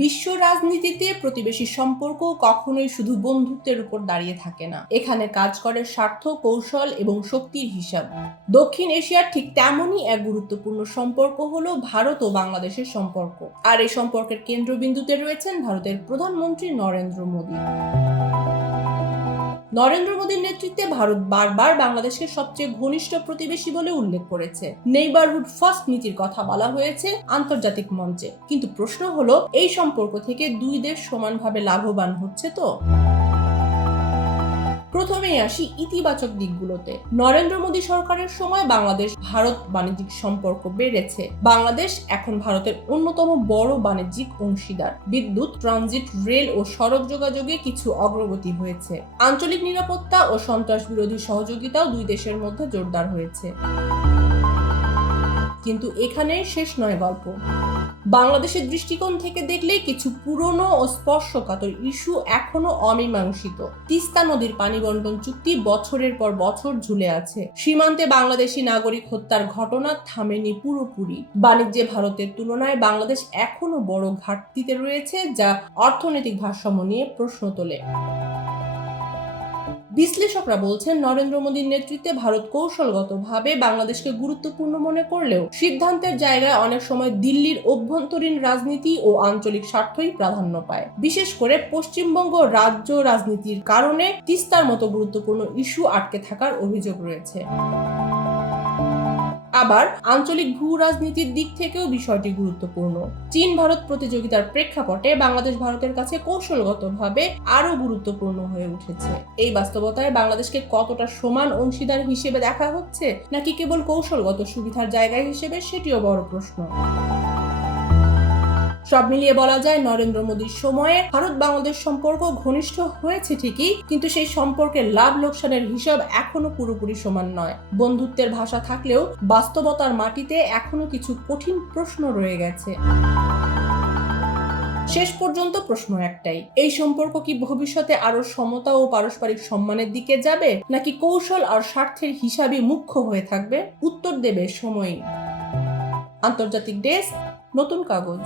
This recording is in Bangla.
বিশ্ব রাজনীতিতে প্রতিবেশী সম্পর্ক কখনোই শুধু বন্ধুত্বের উপর দাঁড়িয়ে থাকে না। এখানে কাজ করে স্বার্থ, কৌশল এবং শক্তির হিসাব। দক্ষিণ এশিয়ার ঠিক তেমনই এক গুরুত্বপূর্ণ সম্পর্ক হলো ভারত ও বাংলাদেশের সম্পর্ক। আর এই সম্পর্কের কেন্দ্রবিন্দুতে রয়েছেন ভারতের প্রধানমন্ত্রী নরেন্দ্র মোদী। নরেন্দ্র মোদীর নেতৃত্বে ভারত বারবার বাংলাদেশকে সবচেয়ে ঘনিষ্ঠ প্রতিবেশী বলে উল্লেখ করেছে। নেইবারহুড ফার্স্ট নীতির কথা বলা হয়েছে আন্তর্জাতিক মঞ্চে। কিন্তু প্রশ্ন হলো, এই সম্পর্ক থেকে দুই দেশ সমানভাবে লাভবান হচ্ছে তো? প্রথমেই আসি ইতিবাচক দিকগুলোতে। নরেন্দ্র মোদী সরকারের সময় বাংলাদেশ ভারত বাণিজ্যিক সম্পর্ক বেড়েছে। বাংলাদেশ এখন ভারতের অন্যতম বড় বাণিজ্যিক অংশীদার। বিদ্যুৎ, ট্রানজিট, রেল ও সড়ক যোগাযোগে কিছু অগ্রগতি হয়েছে। আঞ্চলিক নিরাপত্তা ও সন্ত্রাস বিরোধী সহযোগিতাও দুই দেশের মধ্যে জোরদার হয়েছে। কিন্তু এখানেই শেষ নয় গল্প। বাংলাদেশের দৃষ্টিকোণ থেকে দেখলে কিছু পুরনো ও স্পর্শকাতর ইস্যু এখনো অমীমাংসিত। তিস্তা নদীর পানি বন্টন চুক্তি বছরের পর বছর ঝুলে আছে। সীমান্তে বাংলাদেশি নাগরিক হত্যার ঘটনা থামেনি পুরোপুরি। বাণিজ্যে ভারতের তুলনায় বাংলাদেশ এখনো বড় ঘাটতিতে রয়েছে, যা অর্থনৈতিক ভারসাম্য নিয়ে প্রশ্ন তোলে। বিশ্লেষকরা বলছেন, নরেন্দ্র মোদীর নেতৃত্বে ভারত কৌশলগতভাবে বাংলাদেশকে গুরুত্বপূর্ণ মনে করলেও সিদ্ধান্তের জায়গায় অনেক সময় দিল্লির অভ্যন্তরীণ রাজনীতি ও আঞ্চলিক স্বার্থই প্রাধান্য পায়। বিশেষ করে পশ্চিমবঙ্গ রাজ্য রাজনীতির কারণে তিস্তার মতো গুরুত্বপূর্ণ ইস্যু আটকে থাকার অভিযোগ রয়েছে। আবার আঞ্চলিক ভূ রাজনীতির দিক থেকেও বিষয়টি গুরুত্বপূর্ণ। চীন ভারত প্রতিযোগিতার প্রেক্ষাপটে বাংলাদেশ ভারতের কাছে কৌশলগতভাবে আরো গুরুত্বপূর্ণ হয়ে উঠেছে। এই বাস্তবতায় বাংলাদেশকে কতটা সমান অংশীদার হিসেবে দেখা হচ্ছে, নাকি কেবল কৌশলগত সুবিধার জায়গা হিসেবে, সেটিও বড় প্রশ্ন। সব মিলিয়ে বলা যায়, নরেন্দ্র মোদীর সময়ে ভারত বাংলাদেশ সম্পর্ক ঘনিষ্ঠ হয়েছে ঠিকই, কিন্তু সেই সম্পর্কের লাভ লোকসানের হিসাব এখনো পুরোপুরি সমান নয়। বন্ধুত্বের ভাষা থাকলেও বাস্তবতার মাটিতে এখনো কিছু কঠিন প্রশ্ন রয়ে গেছে। শেষ পর্যন্ত প্রশ্ন একটাই, এই সম্পর্ক কি ভবিষ্যতে আরো সমতা ও পারস্পরিক সম্মানের দিকে যাবে, নাকি কৌশল আর স্বার্থের হিসাবই মুখ্য হয়ে থাকবে? উত্তর দেবে সময়ই। আন্তর্জাতিক ডেস্ক, নতুন কাগজ।